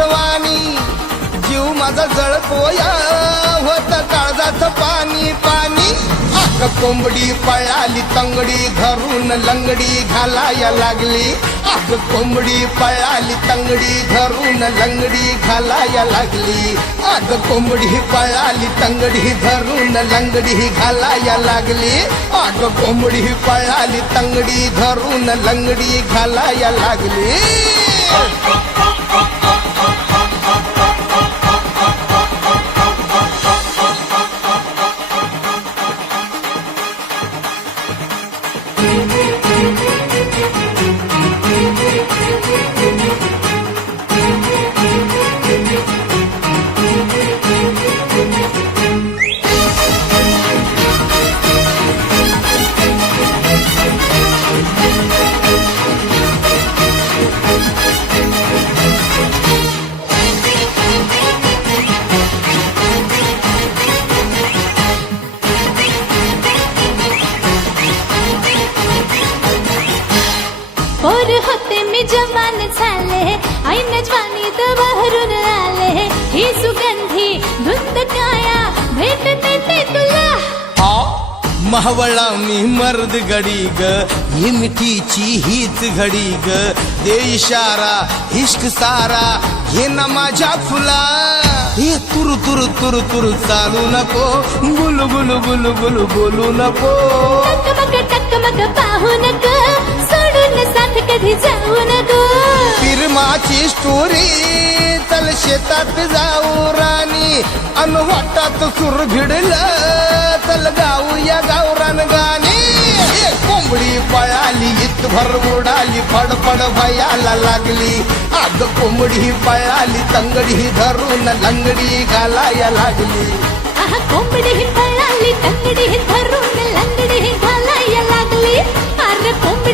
उंदरवाणी जीव माझा जळतोया होत काळजात पाणी पाणी आग कोंबडी पळाली तंगडी धरून लंगडी घालाया लागली आग कोंबडी पळाली तंगडी धरून लंगडी घालाया लागली आग कोंबडी पळाली तंगडी धरून लंगडी घालाया लागली आग कोंबडी पळाली तंगडी धरून लंगडी घालाया लागली और होते मी जवान झाले ऐन जवानीत बहरून आले ही सुगंधी धुंद काया भेटते ते तुला महवळा मी मर्द गडी ग ही मिठीची हीच घडी ग दे इशारा इश्क सारा हे ना माझ्या फुला हे तुरु तुरु तुरु तुरु चालू नको गुलू गुलू गुलू गुलू बोलू नको टकमक पाहू नको सोडून साथ कधी जाऊ नको फिरमाची स्टोरी चल शेतात जाऊ राणी अन वाटात सुर भिडलं चल गाऊया गावरान गाणी कोंबडी पळाली इतभर उडाली फडफड भयाला लागली आग कोंबडी पळाली तंगडी धरून लंगडी घालाया लागली आहा कोंबडी पळाली तंगडी धरून लंगडी घालाया लागली अरे कोंबडी